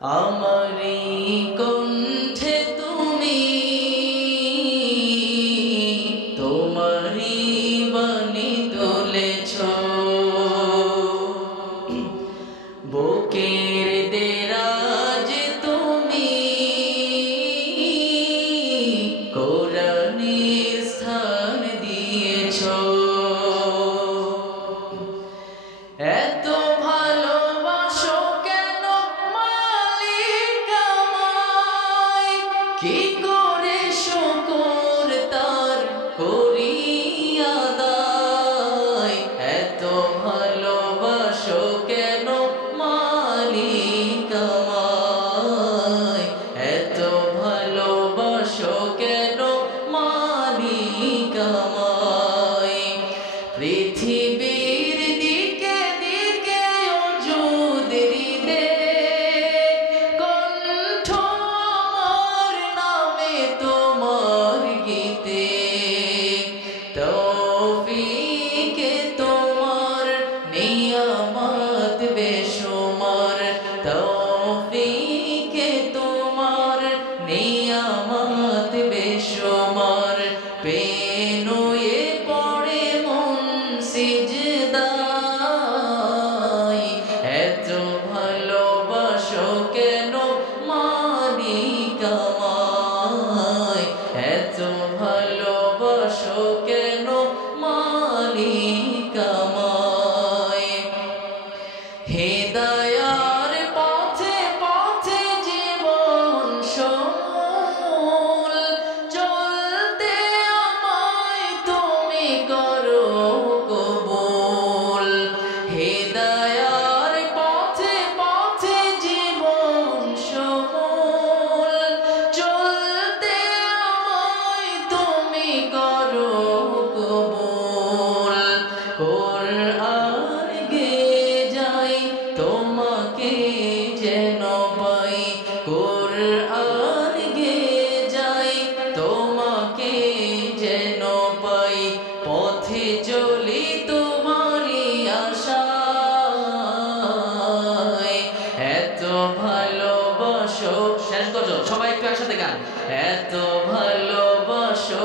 আমারি কণ্ঠে তুমি তোমারি বাণী তুলেছ, বুকের দেরাজ তুমি কোরআনের স্থান দিয়েছ। এত ভালোবাসো কেন মালিক আমায়, কি করে শুকর তার করি আদায়। এত ভালোবাসো কেন মালিক আমায়, এত ভালোবাসো কেন মালিক আমায়। পৃথিবীর দিকে দিকে ওজুদ হৃদে কণ্ঠ আমার নামে তোমার গীতে, তৌফিকে তোমার নিয়ামত বেশুমার, তৌফিকে তোমার নিয়ামত বেশুমার। পেনুয়ে পড়ে মন সিজদায়, এত ভালোবাসো কেন মালিক আমায়, এত ভালোবাসো কেন মালিক আমায়। হিদায়ার পথে পথে জীবন সমূল চলতে আমায় তুমি করো কবুল। হিদায়ার পথে পথে জীবন সমূল চলতে আমায় তুমি করো কবুল। কোরআন গেয়ে যাই তোমাকে যেন পাই, কোরআন গেয়ে যাই তোমাকে যেন পাই। পথে চলি তোমারই আশায়, এত ভালোবাসো। শেষ গজল, সবাই একটু একসাথে গান। এত ভালোবাসো